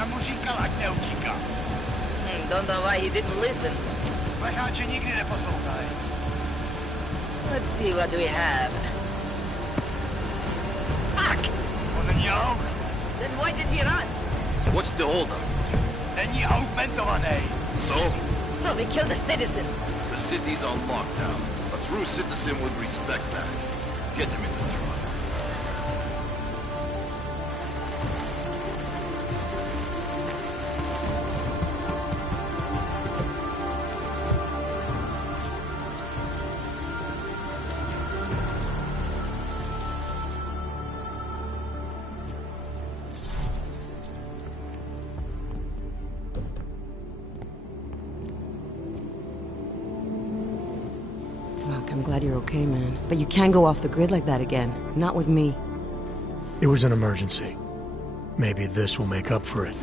Já mu říkal, ať neutíká. Don't know why he didn't listen. Plecháče nikdy neposlouchají. Let's see what we have. Fuck! On není aut. Then why did he run? What's the holdup? Není augmentovaný. So? So we killed a citizen. The city's on lockdown. A true citizen would respect that. Get him in the truck. I'm glad you're okay, man. But you can't go off the grid like that again. Not with me. It was an emergency. Maybe this will make up for it.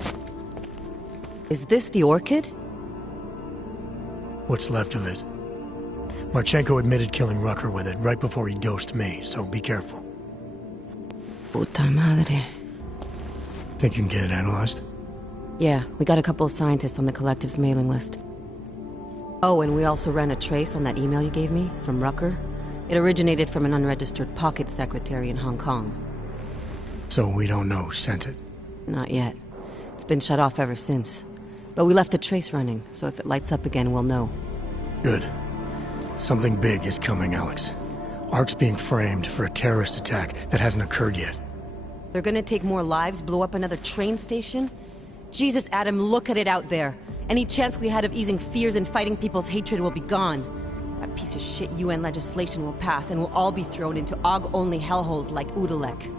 Is this the orchid? What's left of it. Marchenko admitted killing Rucker with it right before he dosed me, so be careful. Puta madre. Think you can get it analyzed? Yeah, we got a couple of scientists on the collective's mailing list. Oh, and we also ran a trace on that email you gave me, from Rucker. It originated from an unregistered pocket secretary in Hong Kong. So we don't know who sent it? Not yet. It's been shut off ever since. But we left a trace running, so if it lights up again, we'll know. Good. Something big is coming, Alex. Ark's being framed for a terrorist attack that hasn't occurred yet. They're gonna take more lives, blow up another train station? Jesus, Adam, look at it out there. Any chance we had of easing fears and fighting people's hatred will be gone. That piece of shit UN legislation will pass, and we'll all be thrown into AUG-only hellholes like Udalek.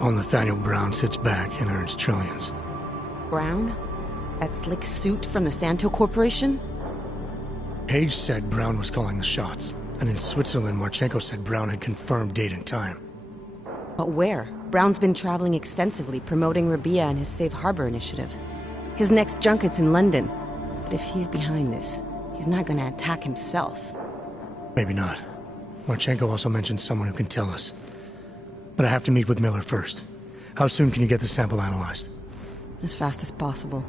Old Nathaniel Brown sits back and earns trillions. Brown? That slick suit from the Santo Corporation? Page said Brown was calling the shots, and in Switzerland, Marchenko said Brown had confirmed date and time. But where? Brown's been traveling extensively, promoting Rabia and his Safe Harbor initiative. His next junket's in London. But if he's behind this, he's not gonna attack himself. Maybe not. Marchenko also mentioned someone who can tell us. But I have to meet with Miller first. How soon can you get the sample analyzed? As fast as possible.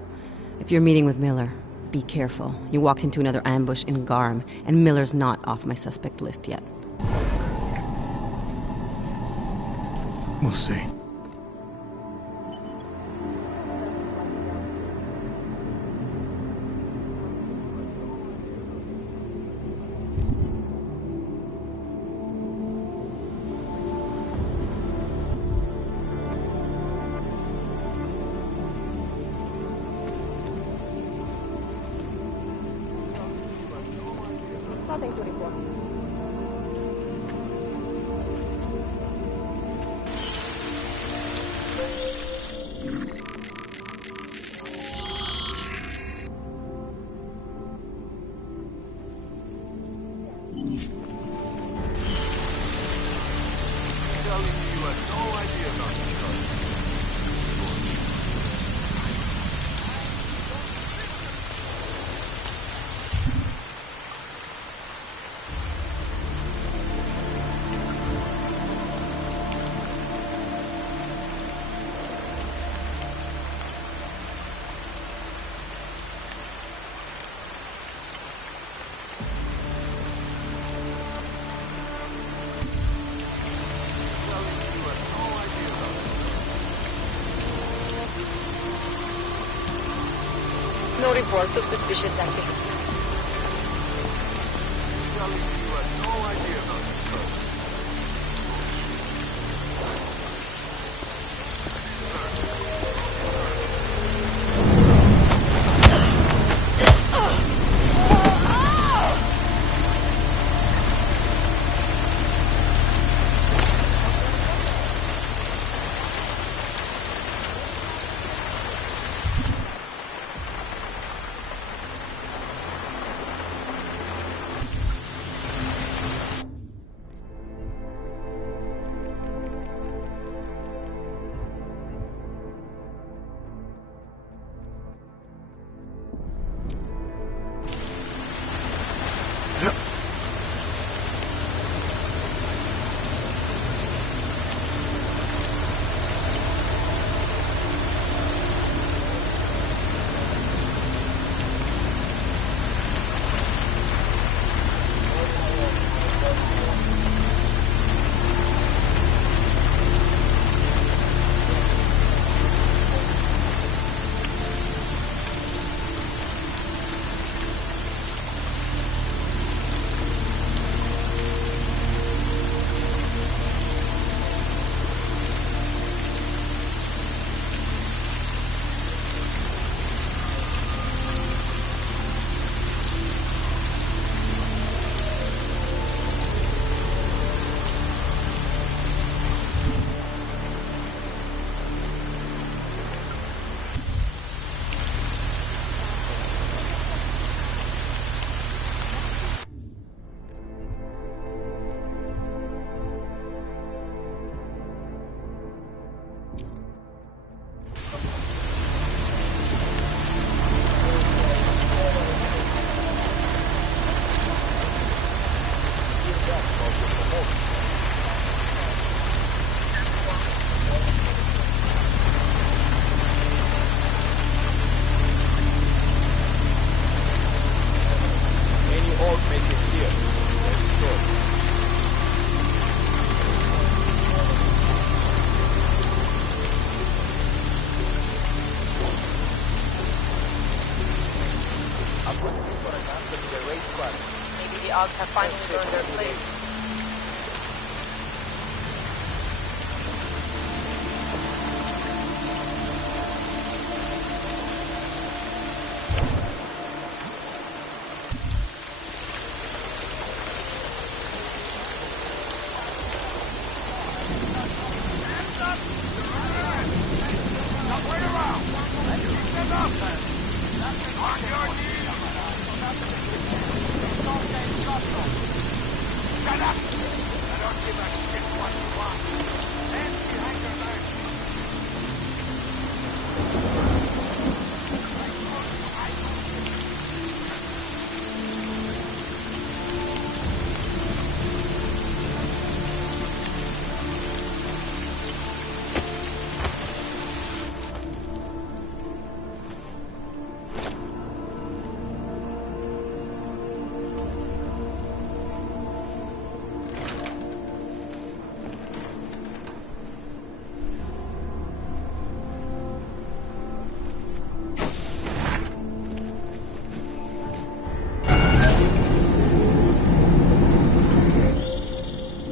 If you're meeting with Miller, be careful. You walked into another ambush in Garm, and Miller's not off my suspect list yet. We'll see. Nothing to report. Telling me you had no idea about this stuff. No reports of suspicious activity. Telling me you had no idea about this stuff. Maybe the Augs have finally learned their place.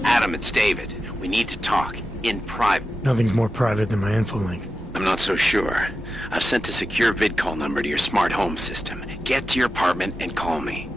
Adam, it's David. We need to talk. In private. Nothing's more private than my info link. I'm not so sure. I've sent a secure vid call number to your smart home system. Get to your apartment and call me.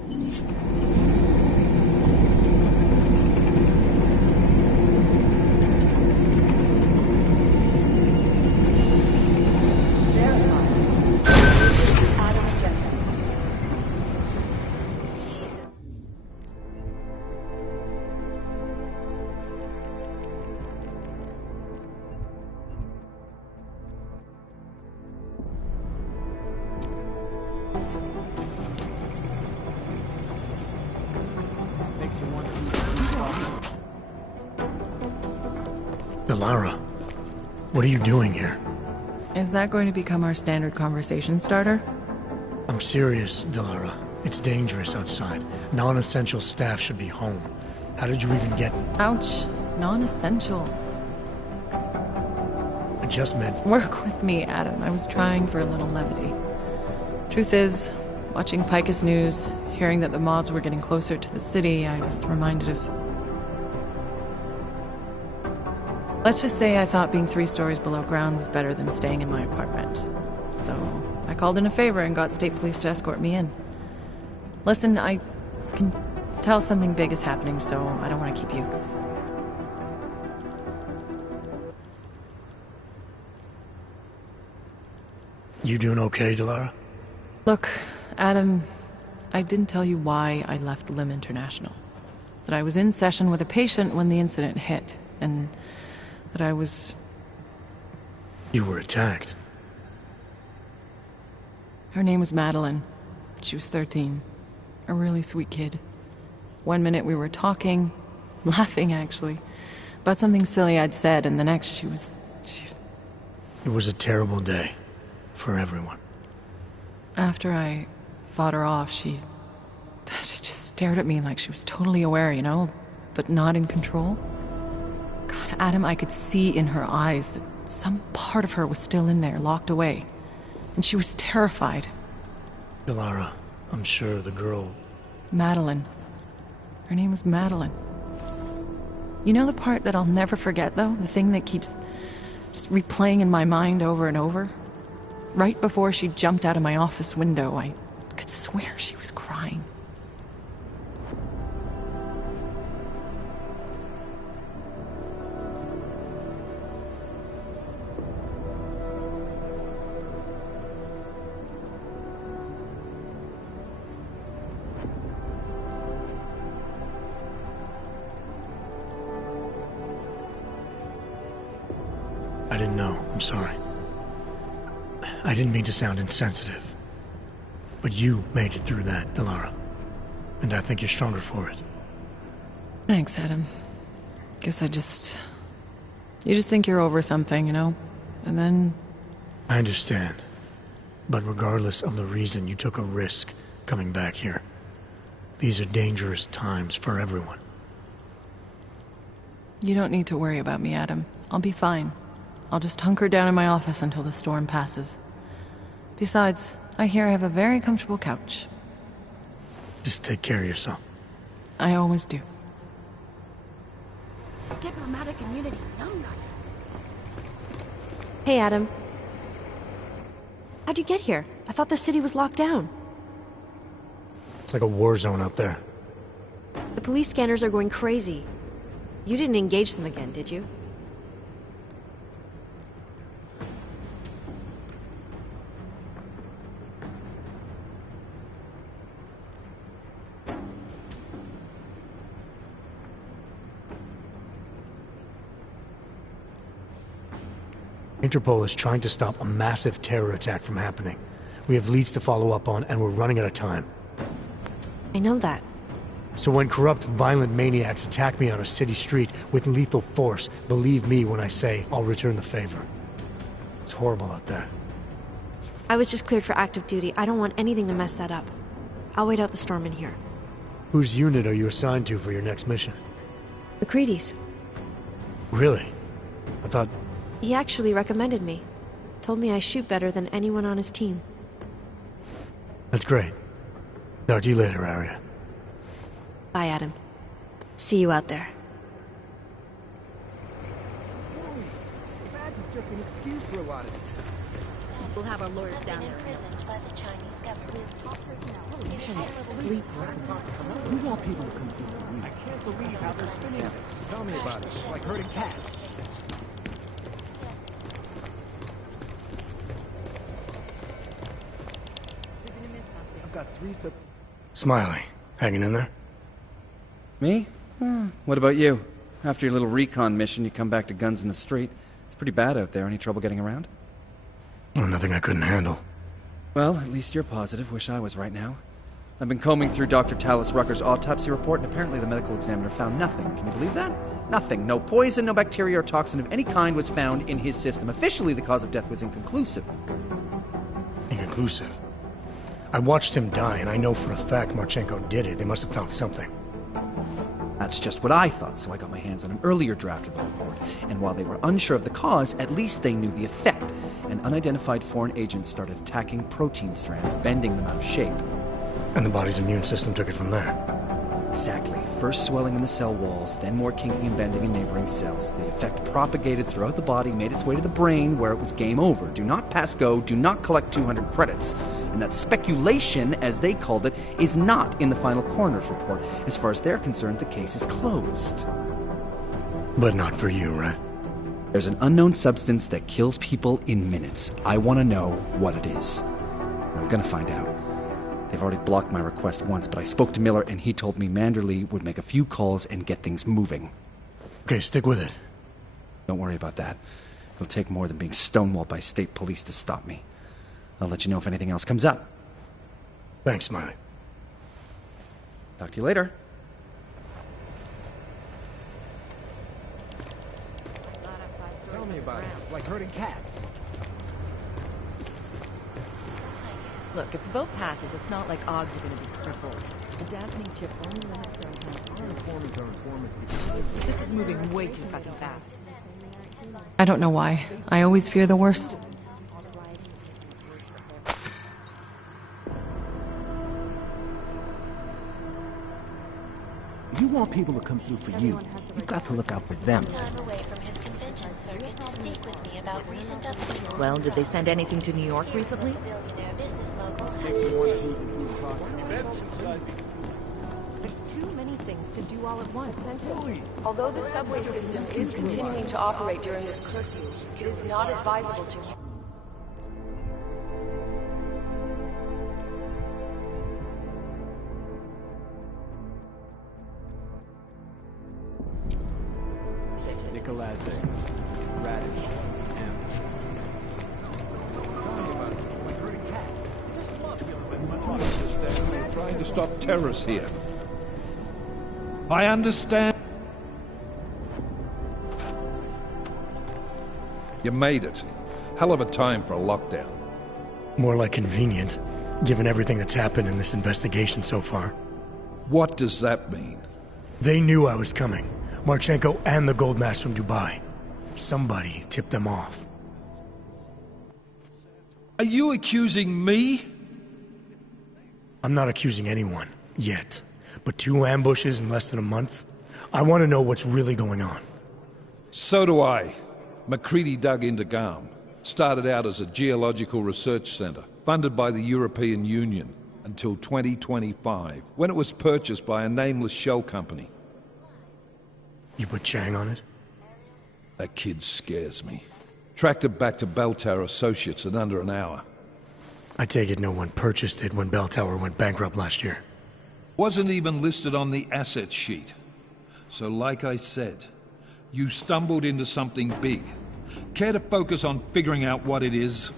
Lara, what are you doing here? Is that going to become our standard conversation starter? I'm serious, Delara. It's dangerous outside. Non-essential staff should be home. How did you even get... Ouch. Non-essential. I just meant... Work with me, Adam. I was trying for a little levity. Truth is, watching Picus News, hearing that the mobs were getting closer to the city, I was reminded of... Let's just say I thought being 3 stories below ground was better than staying in my apartment. So I called in a favor and got state police to escort me in. Listen, I can tell something big is happening, so I don't want to keep you. You doing okay, Delara? Look, Adam, I didn't tell you why I left Lim International. That I was in session with a patient when the incident hit, and that I was... You were attacked. Her name was Madeline. She was 13. A really sweet kid. One minute we were talking, laughing actually, about something silly I'd said, and the next she was... It was a terrible day. For everyone. After I fought her off, she just stared at me like she was totally aware, you know, but not in control. God, Adam, I could see in her eyes that some part of her was still in there, locked away. And she was terrified. Delara, I'm sure the girl... Madeline. Her name was Madeline. You know the part that I'll never forget, though? The thing that keeps just replaying in my mind over and over? Right before she jumped out of my office window, I could swear she was crying. I didn't know. I'm sorry. I didn't mean to sound insensitive. But you made it through that, Delara. And I think you're stronger for it. Thanks, Adam. Guess you just think you're over something, you know? And then... I understand. But regardless of the reason, you took a risk coming back here. These are dangerous times for everyone. You don't need to worry about me, Adam. I'll be fine. I'll just hunker down in my office until the storm passes. Besides, I hear I have a very comfortable couch. Just take care of yourself. I always do. Diplomatic immunity, numbnut. Hey, Adam. How'd you get here? I thought the city was locked down. It's like a war zone out there. The police scanners are going crazy. You didn't engage them again, did you? Interpol is trying to stop a massive terror attack from happening. We have leads to follow up on, and we're running out of time. I know that. So when corrupt, violent maniacs attack me on a city street with lethal force, believe me when I say I'll return the favor. It's horrible out there. I was just cleared for active duty. I don't want anything to mess that up. I'll wait out the storm in here. Whose unit are you assigned to for your next mission? McCready's. Really? I thought... He actually recommended me. Told me I shoot better than anyone on his team. That's great. Talk to you later, Arya. Bye, Adam. See you out there. We'll have our lawyers down there. Imprisoned by the Chinese government. We want people to come through. I can't believe how they're spinning this. Tell me about it. It's like herding cats. I've got 3 Smiley, hanging in there? Me? What about you? After your little recon mission, you come back to guns in the street. It's pretty bad out there. Any trouble getting around? Oh, nothing I couldn't handle. Well, at least you're positive. Wish I was right now. I've been combing through Dr. Talis Rucker's autopsy report, and apparently the medical examiner found nothing. Can you believe that? Nothing. No poison, no bacteria or toxin of any kind was found in his system. Officially, the cause of death was inconclusive. Inconclusive? I watched him die, and I know for a fact Marchenko did it. They must have found something. That's just what I thought, so I got my hands on an earlier draft of the report. And while they were unsure of the cause, at least they knew the effect. An unidentified foreign agent started attacking protein strands, bending them out of shape. And the body's immune system took it from there. Exactly. First swelling in the cell walls, then more kinking and bending in neighboring cells. The effect propagated throughout the body, made its way to the brain, where it was game over. Do not pass go, do not collect 200 credits. And that speculation, as they called it, is not in the final coroner's report. As far as they're concerned, the case is closed. But not for you, right? There's an unknown substance that kills people in minutes. I want to know what it is. And I'm gonna find out. They've already blocked my request once, but I spoke to Miller and he told me Manderley would make a few calls and get things moving. Okay, stick with it. Don't worry about that. It'll take more than being stonewalled by state police to stop me. I'll let you know if anything else comes up. Thanks, Smiley. Talk to you later. Tell me about it. It's like herding cats. Look, if the vote passes, it's not like Oggs are going to be crippled. The Daphne chip only limits their accounts. Our informants are informants. This is moving way too fucking fast. I don't know why. I always fear the worst. If you want people to come through for you, you've got to look out for them. Time away from his convention circuit to speak with me about recent upheavals. Well, did they send anything to New York recently? Billionaire business mogul There's too many things to do all at once. Although the subway system is continuing to operate during this curfew, it is not advisable to use. Trying to stop terrorists here. I understand. You made it. Hell of a time for a lockdown. More like convenient, given everything that's happened in this investigation so far. What does that mean? They knew I was coming. Marchenko and the gold mask from Dubai. Somebody tipped them off. Are you accusing me? I'm not accusing anyone. yet. But 2 ambushes in less than a month? I want to know what's really going on. So do I. McCready dug into Garm. Started out as a geological research centre, funded by the European Union, until 2025, when it was purchased by a nameless shell company. You put Chang on it? That kid scares me. Tracked it back to Bell Tower Associates in under an hour. I take it no one purchased it when Bell Tower went bankrupt last year. Wasn't even listed on the asset sheet. So like I said, you stumbled into something big. Care to focus on figuring out what it is?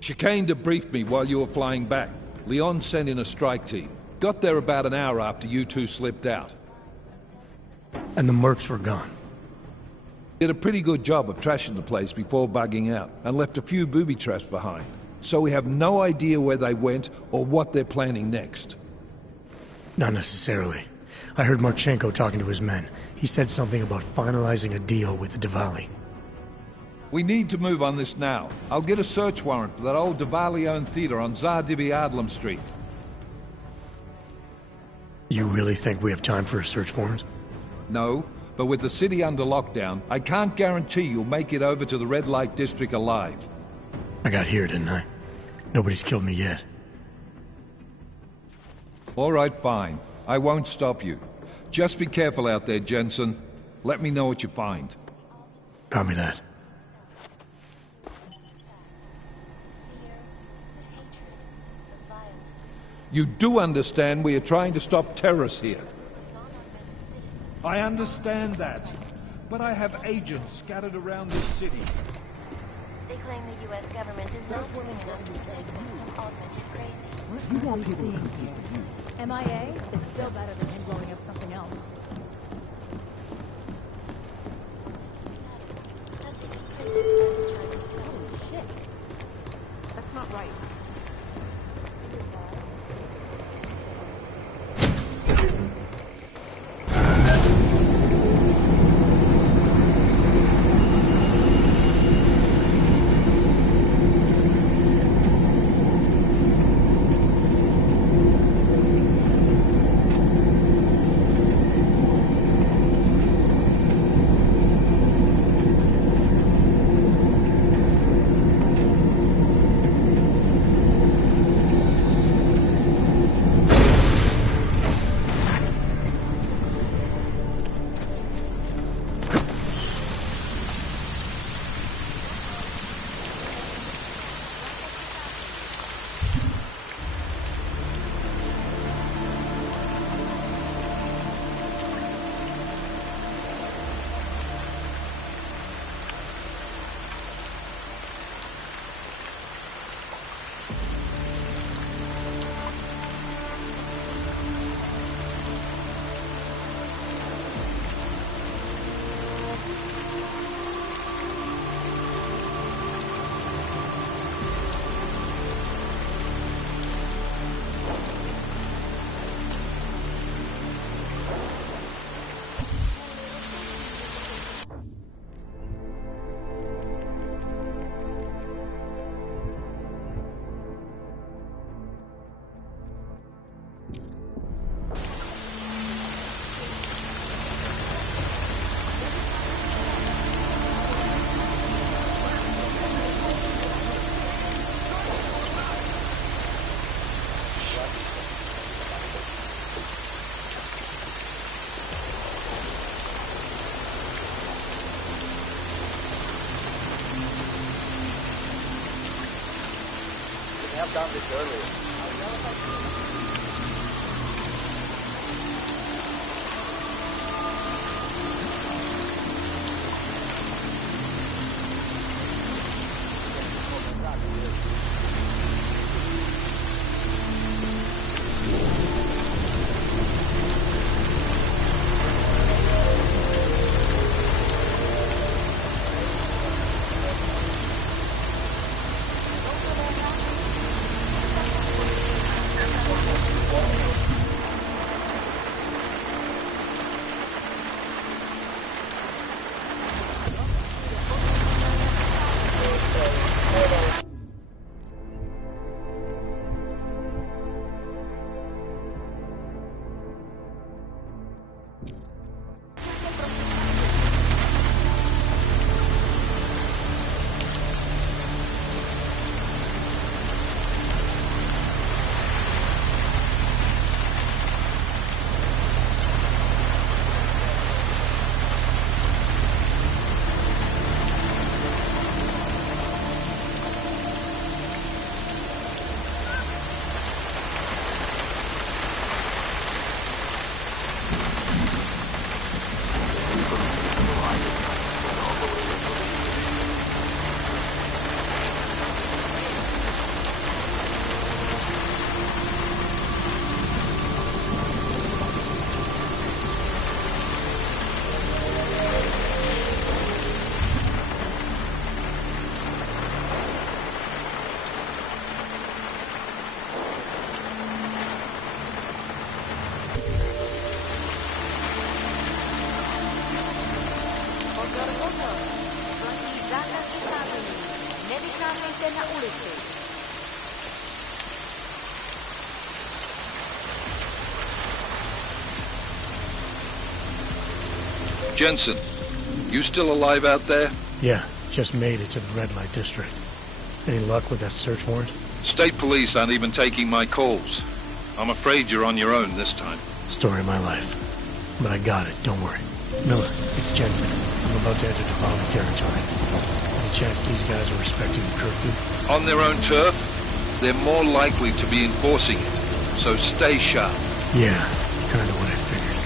Chicane debriefed me while you were flying back. Leon sent in a strike team. Got there about an hour after you two slipped out. And the mercs were gone. Did a pretty good job of trashing the place before bugging out, and left a few booby traps behind. So we have no idea where they went or what they're planning next. Not necessarily. I heard Marchenko talking to his men. He said something about finalizing a deal with the Diwali. We need to move on this now. I'll get a search warrant for that old Diwali-owned theater on Tsar Dibi Adlam Street. You really think we have time for a search warrant? No, but with the city under lockdown, I can't guarantee you'll make it over to the red light district alive. I got here, didn't I? Nobody's killed me yet. All right, fine. I won't stop you. Just be careful out there, Jensen. Let me know what you find. Copy that. You do understand we are trying to stop terrorists here. I understand that, but I have agents scattered around this city. They claim the U.S. government is not doing enough to protect them from augmented crazy. You want people to compete with you. MIA is still better than him blowing up something else. Holy shit. That's not right. have done this earlier. gente na ulici. Jensen, you still alive out there? Yeah, just made it to the red light district. Any luck with that search warrant? State police aren't even taking my calls. I'm afraid you're on your own this time. Story of my life. But I got it, don't worry. Miller, it's Jensen. I'm about to enter Devali territory. Any chance these guys are respecting the curfew? On their own turf, they're more likely to be enforcing it. So stay sharp. Yeah, kinda what I figured.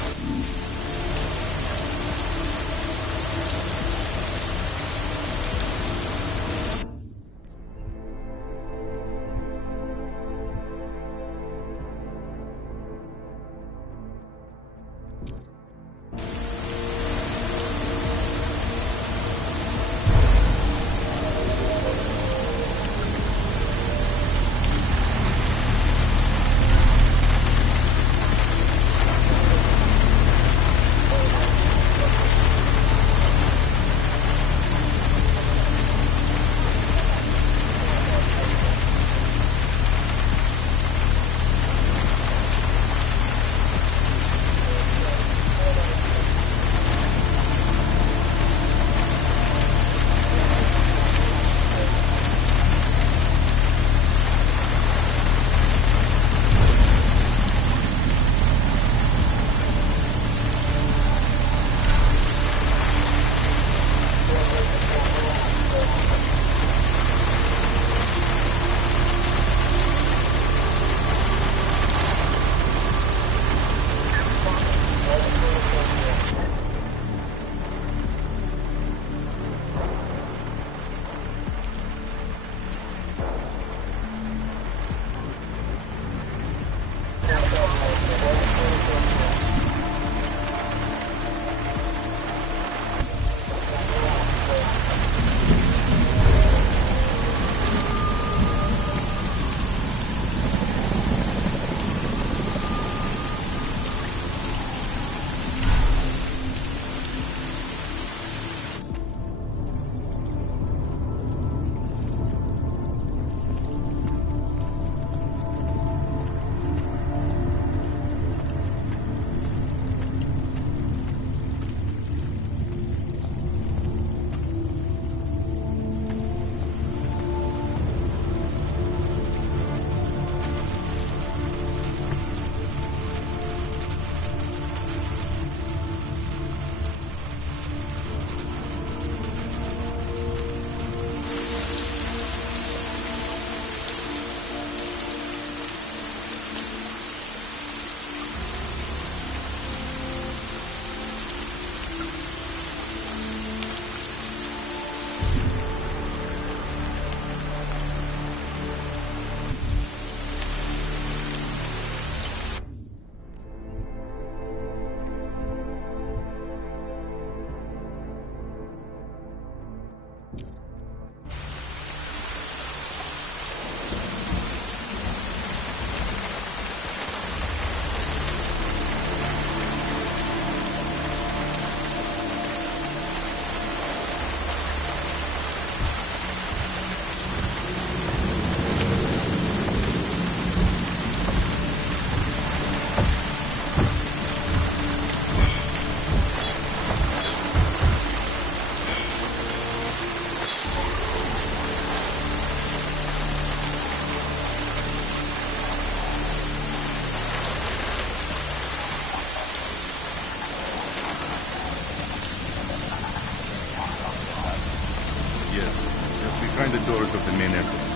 behind the doors of the main entrance.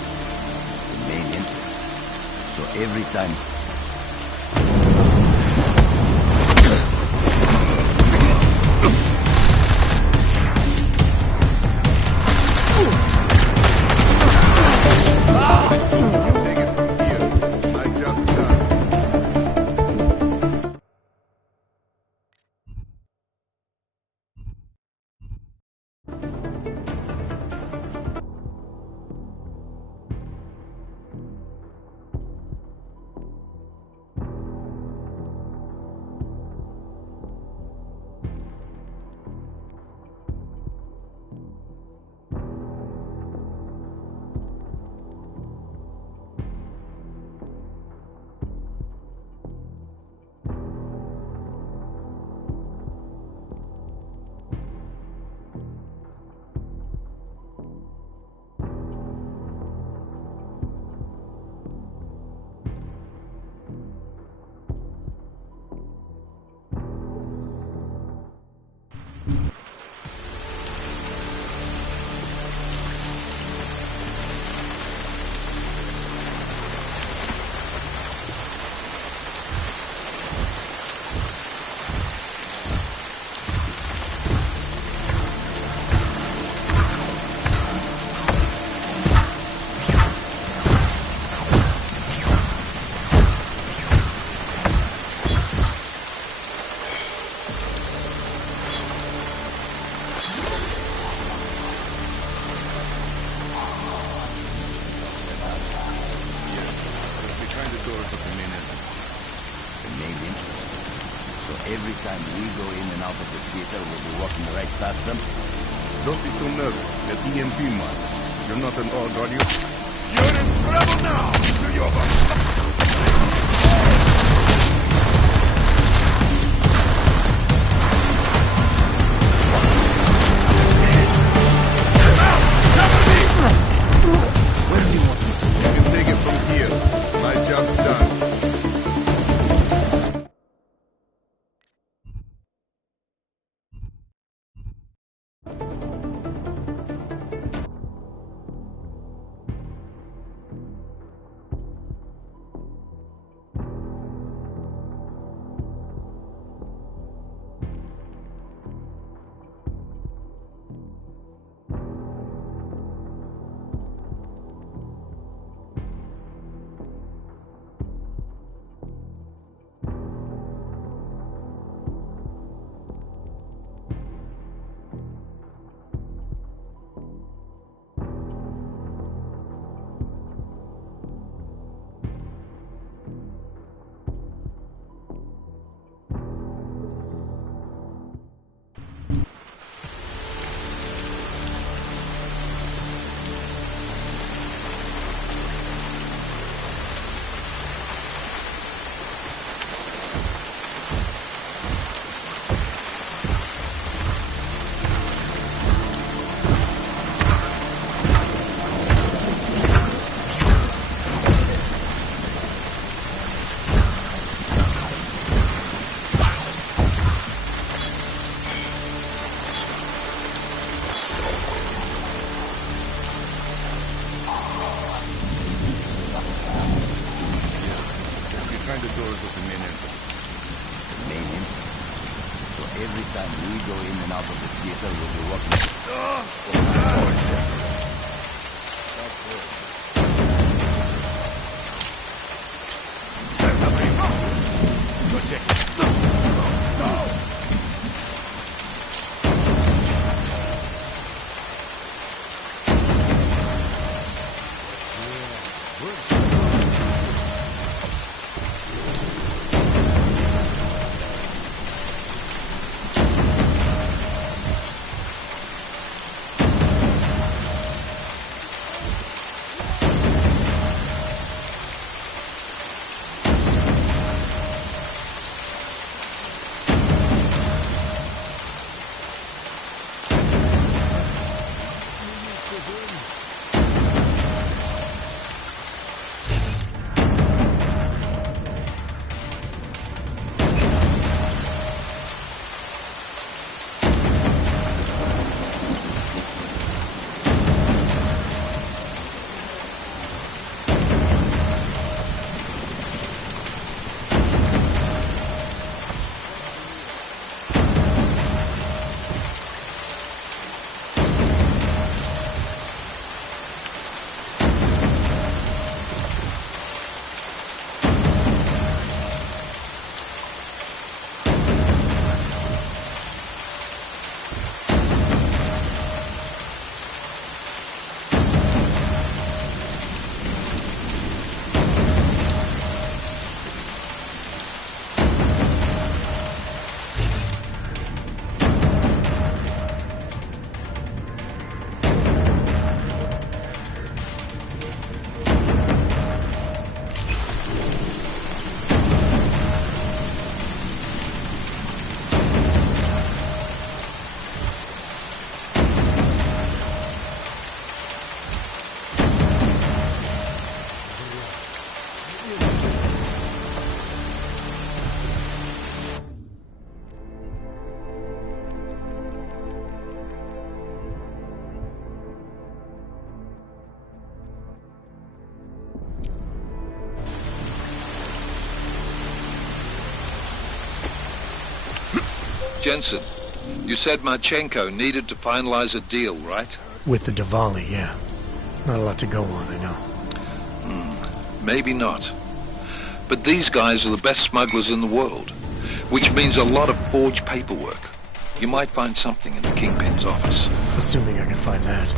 The main entrance? So every time... every time we go in and out of the theater, we'll be walking right past them. Don't be so nervous. That EMP mark. You're not an orc, are you? You're in trouble now! Do you Where do you want me to? You can take it from here. My job's done. Behind the doors of the main entrance. The main entrance. So every time we go in and out of the theater, we'll be walking... Go check it. Jensen, you said Marchenko needed to finalize a deal, right? With the Diwali, yeah. Not a lot to go on, I know. Maybe not. But these guys are the best smugglers in the world, which means a lot of forged paperwork. You might find something in the Kingpin's office. Assuming I can find that.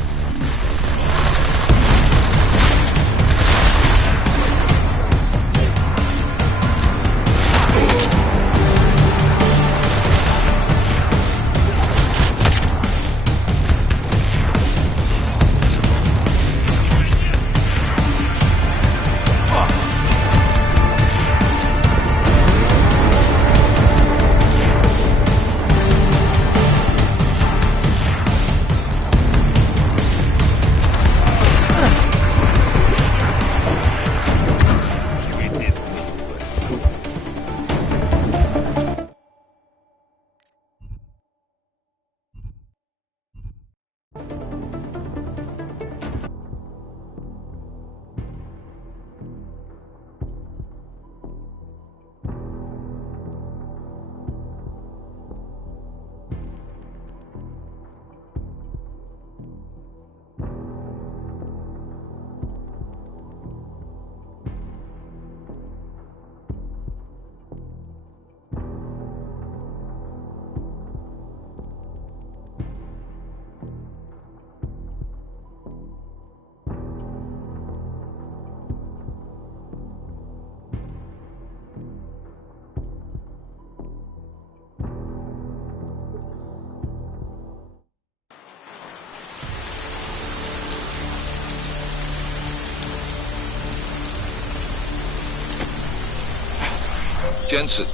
Jensen,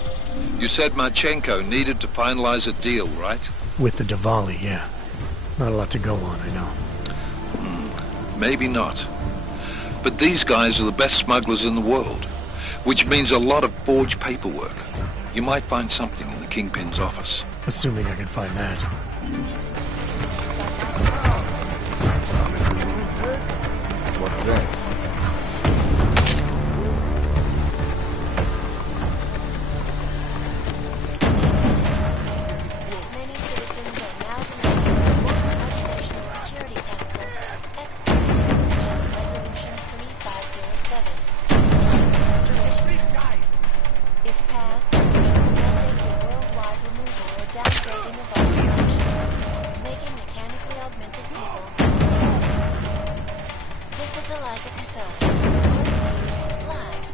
you said Marchenko needed to finalize a deal, right? With the Diwali, yeah. Not a lot to go on, I know. Maybe not. But these guys are the best smugglers in the world, which means a lot of forged paperwork. You might find something in the Kingpin's office. Assuming I can find that. What's this? Many citizens are now demanding the United Nations Security Council expedite the decision of Resolution 3507. Restoration. If passed, it will mandate the worldwide removal or downgrading of augmentations, making mechanically augmented people This is Eliza Casal, reporting to you live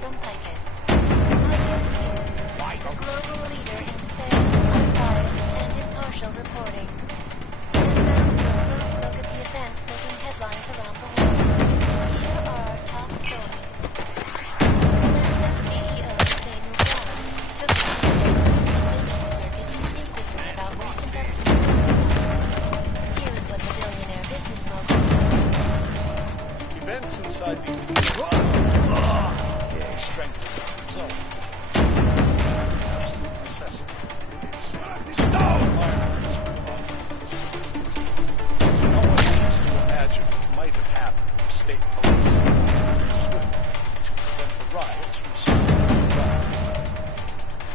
from Picus. Picus News, the global leader in fair, unbiased, and impartial reporting. And now for a close look at the events making headlines around the world. Here are our top stories. Zemtech CEO Zainu Brown took time to the convention circuit to speak with me about recent upheavals. Here is what the billionaire business mogul had to say. Events inside the strengthen the result. Absolute necessity. It's environments for the citizens. No one needs to imagine what might have happened if state police had acted swiftly to prevent the riots from spreading abroad.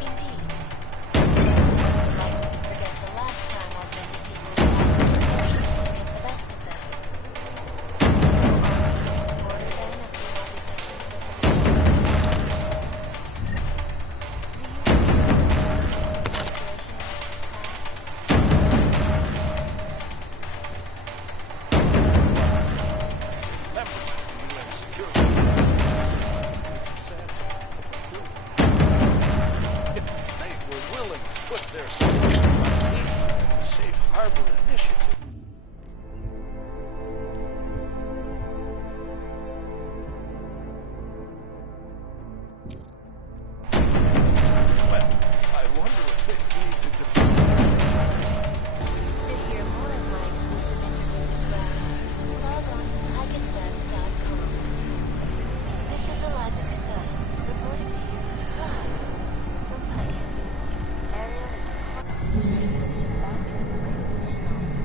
Indeed. It wasn't likely to forget the last time augmented people died to get the best of them. So are you a supporter then of the augmentations with the Do you believe the situation Members of the UN Security Council if they were willing to put their support behind the Safe Harbor Initiative. Well, I wonder if they need to To hear more of my exclusive interview with Brown, log on to picusweb.com. This is Eliza Casal, reporting to you live from Picus. Ariel is close to security and battery the latest technology.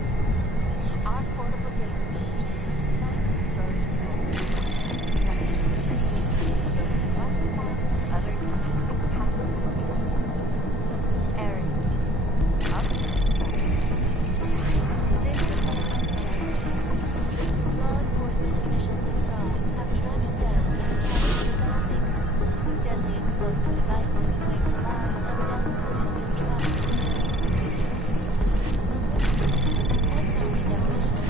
Our portable data center contains massive storage capacity. Other companies happen to look at this. Ariel. Up. Law enforcement officials in Prague have tracked down and captured a lawmaker whose deadly explosive devices claim the lives of dozens of innocent travelers.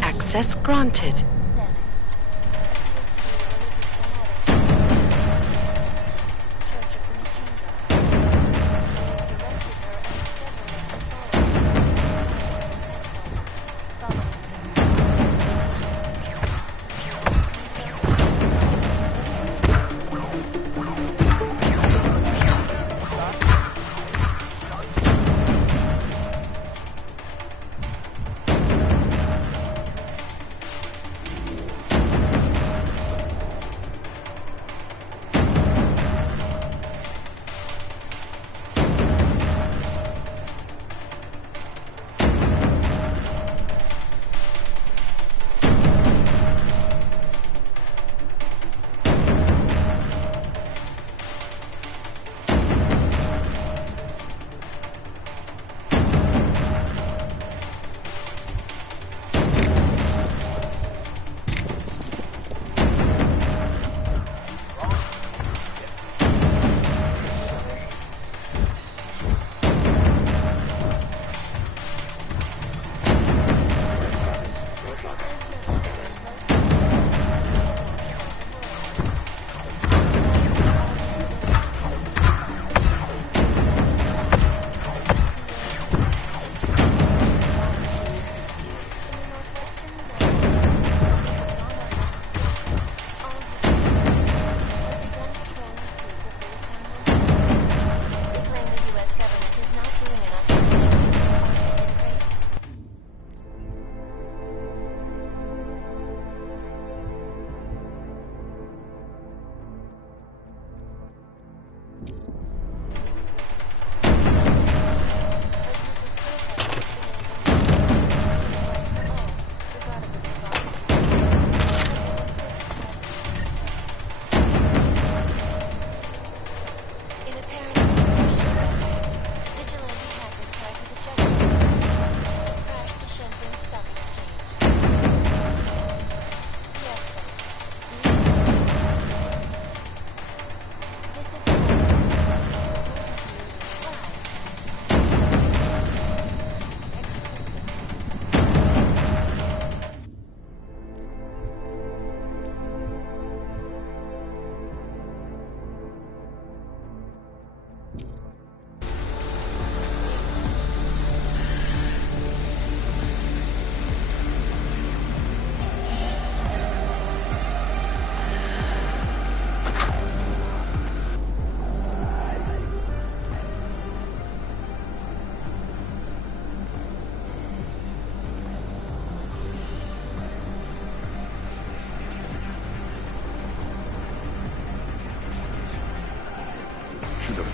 Access granted.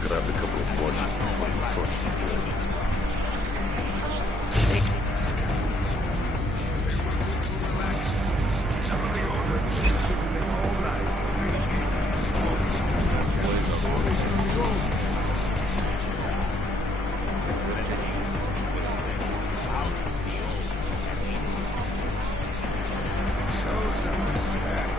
grabbed a couple of watches before you approached the place. They were good to relax. Some of the older men sitting there all night, drinking and smoking, telling stories from the old days. Show some respect.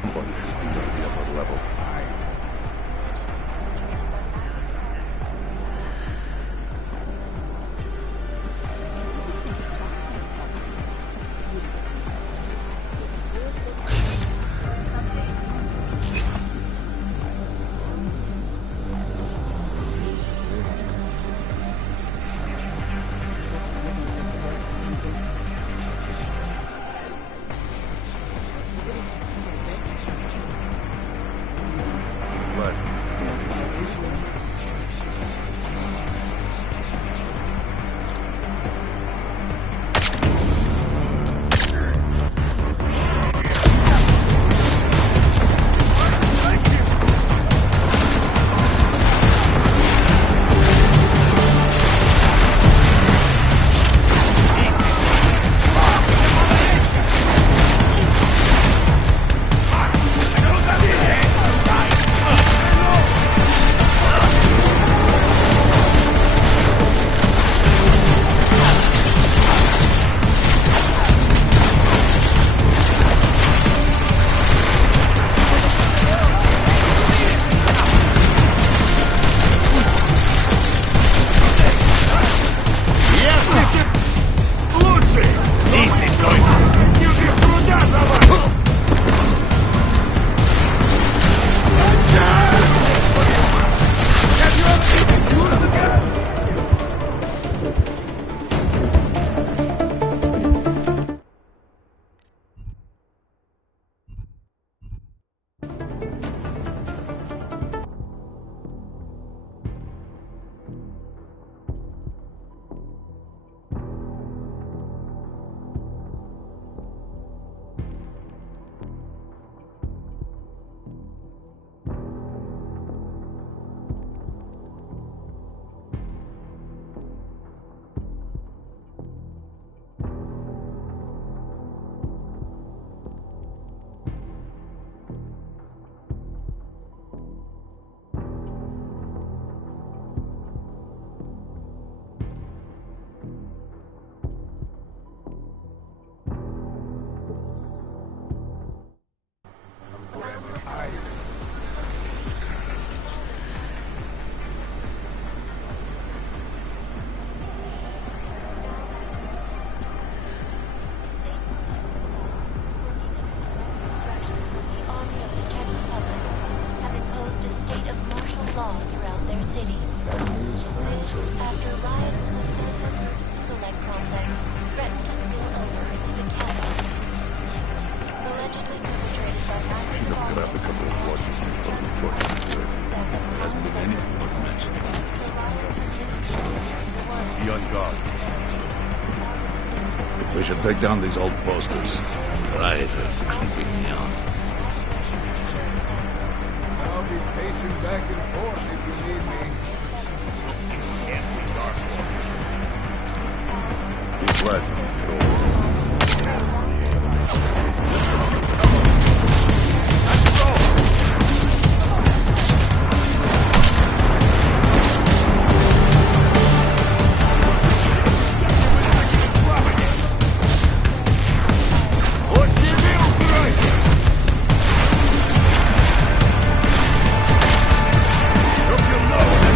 Somebody should be on the upper level. We should take down these old posters. Their eyes are creeping me out. I'll be pacing back and forth if you need me. He's right. Hope you'll know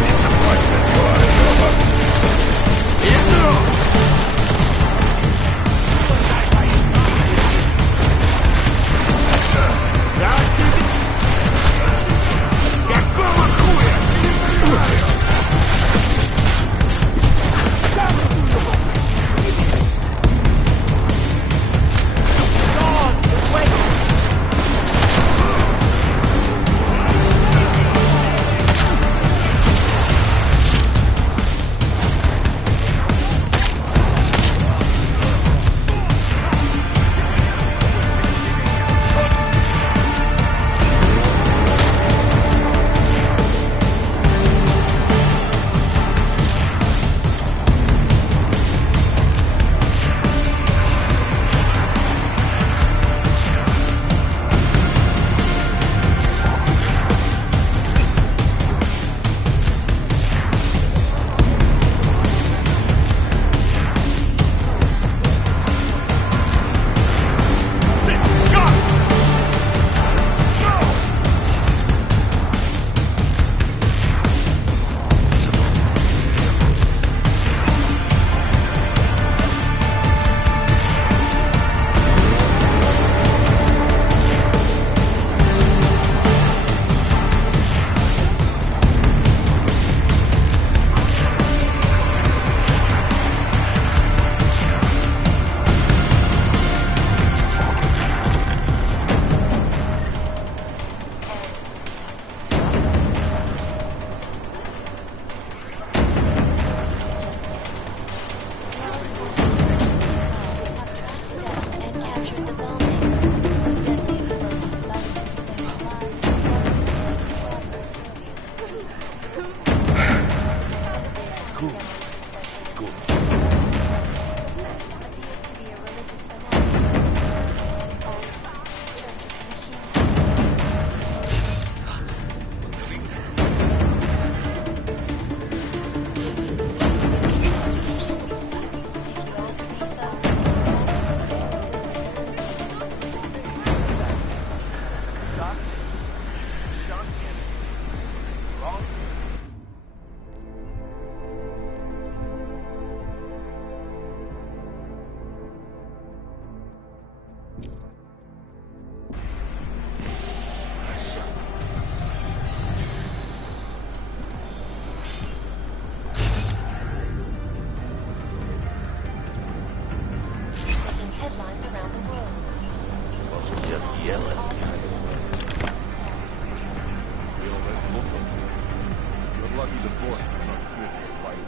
Maybe the boss will not quit the fight.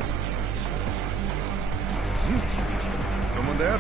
Someone there?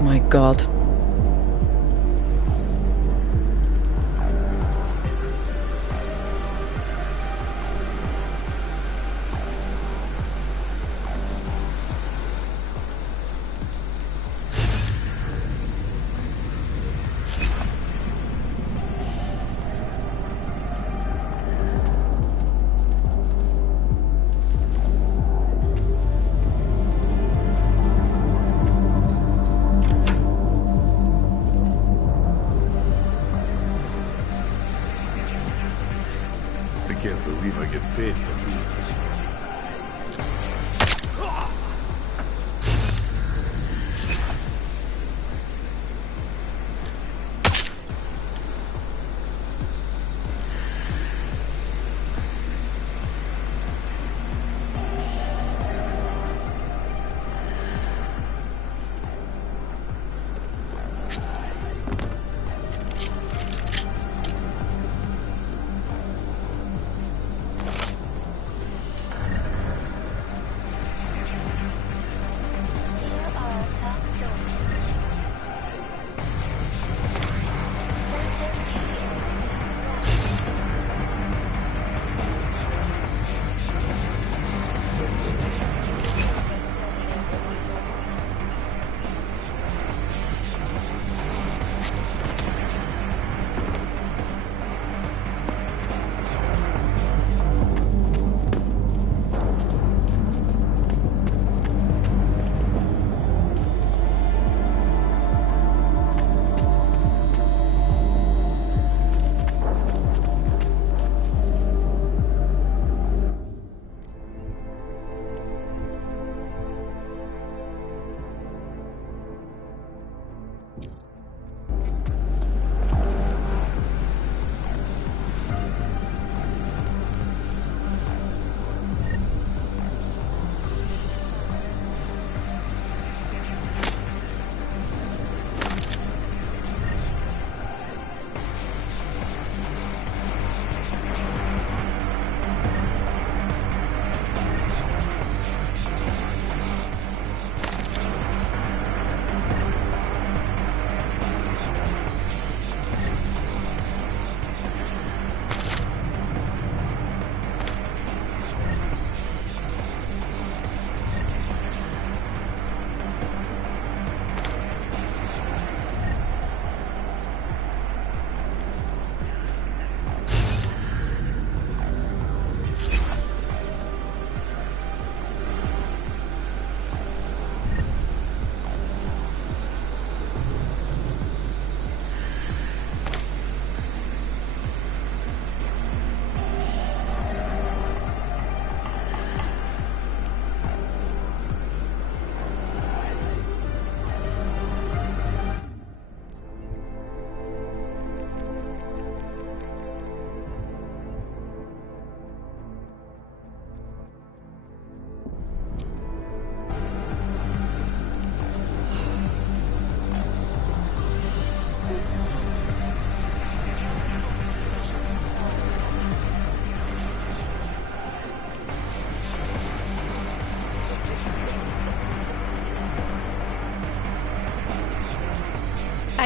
My God.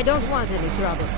I don't want any trouble.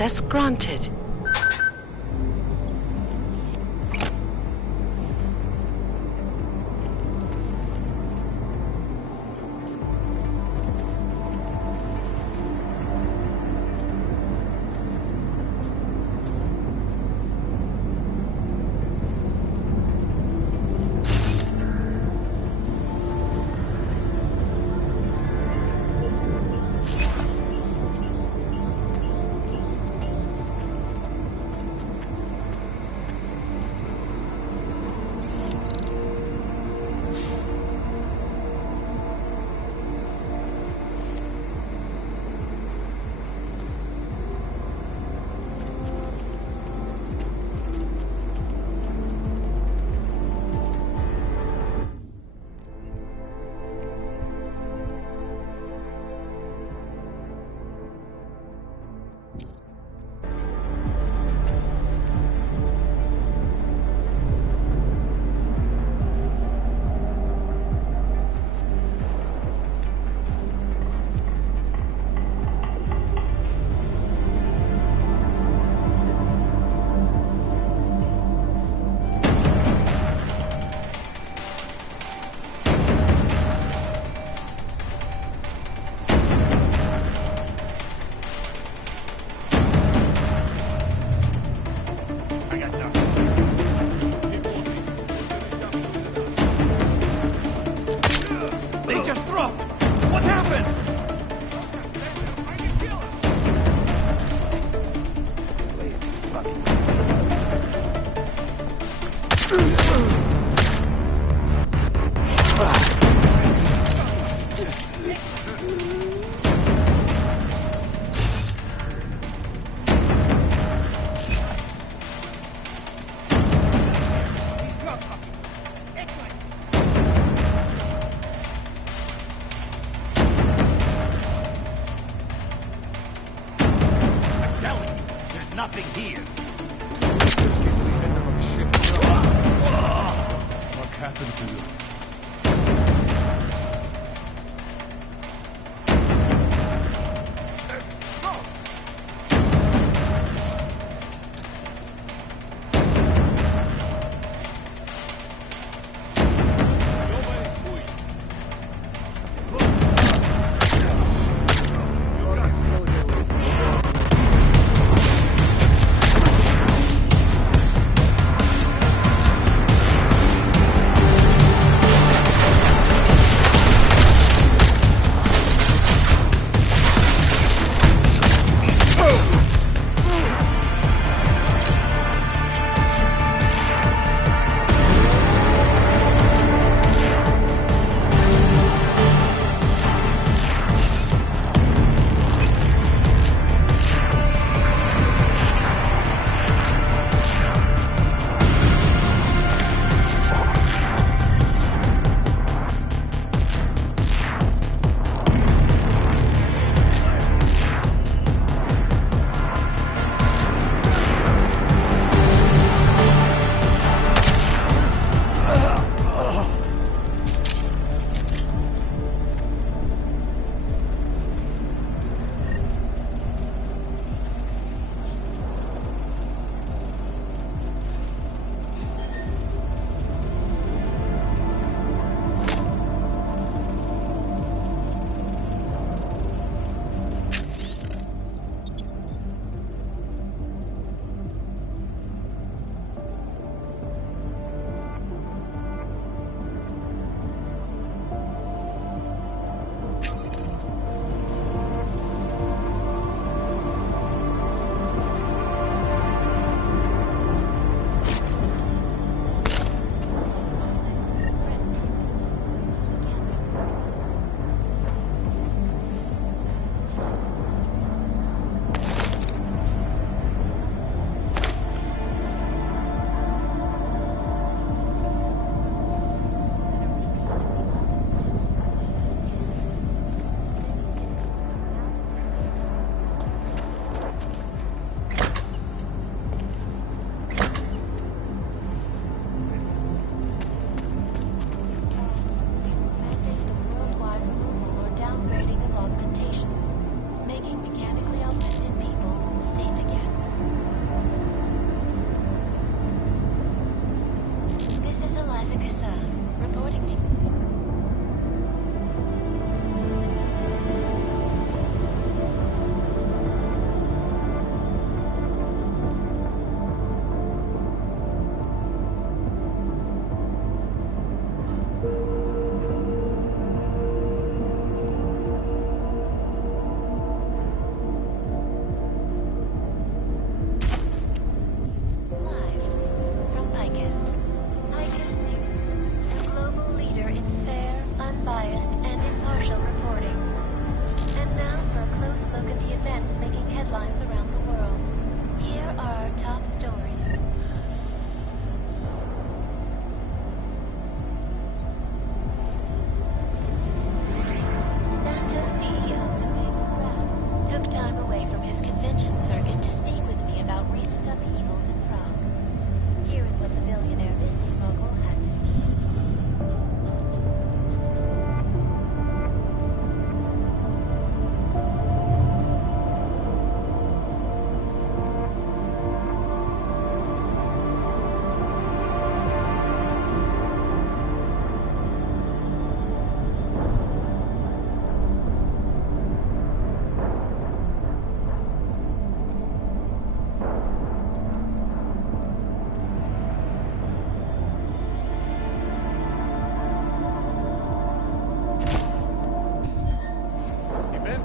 Access granted. Nothing here. What happened to you?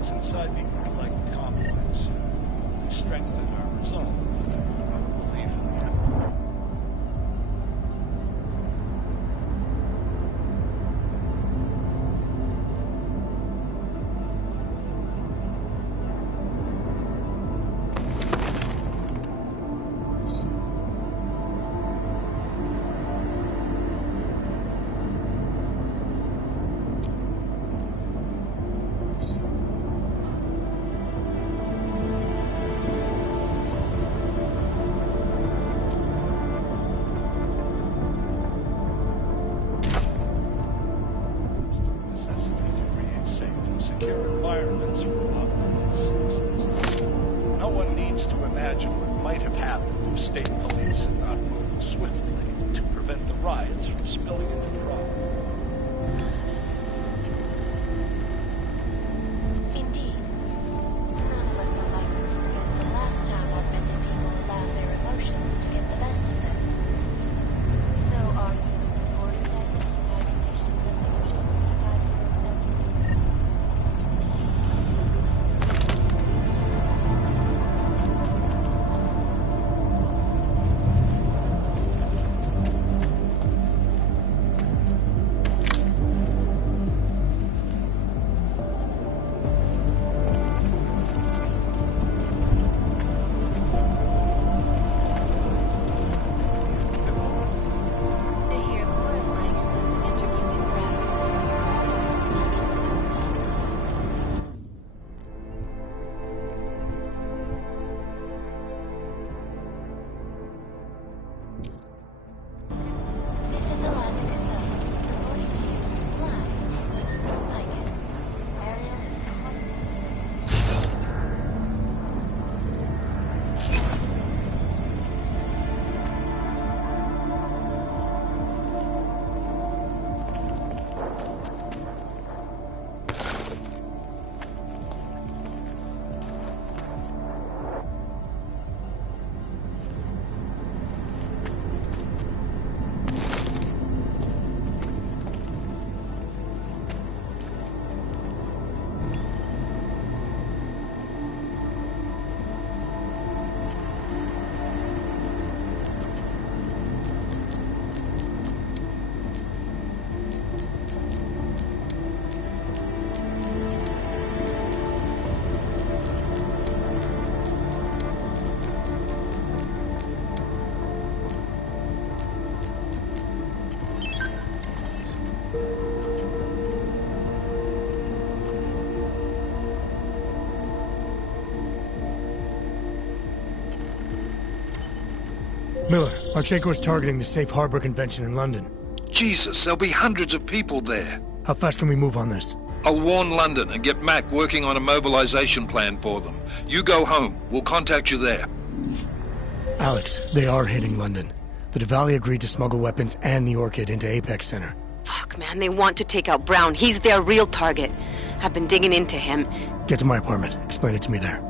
events inside the Earth-like complex. They strengthen our resolve, our belief in the Emperor. Secure environments for operating citizens. No one needs to imagine what might have happened if state police had not moved swiftly to prevent the riots from spilling into Prague. Indeed. None of us are likely to forget the last time augmented people allowed their emotions to get the best of them. So are you a supporter of the United Nations Resolution 5070? Miller, Marchenko is targeting the Safe Harbor Convention in London. Jesus, there'll be hundreds of people there. How fast can we move on this? I'll warn London and get Mac working on a mobilization plan for them. You go home. We'll contact you there. Alex, they are hitting London. The Diwali agreed to smuggle weapons and the Orchid into Apex Center. Fuck, man, they want to take out Brown. He's their real target. I've been digging into him. Get to my apartment. Explain it to me there.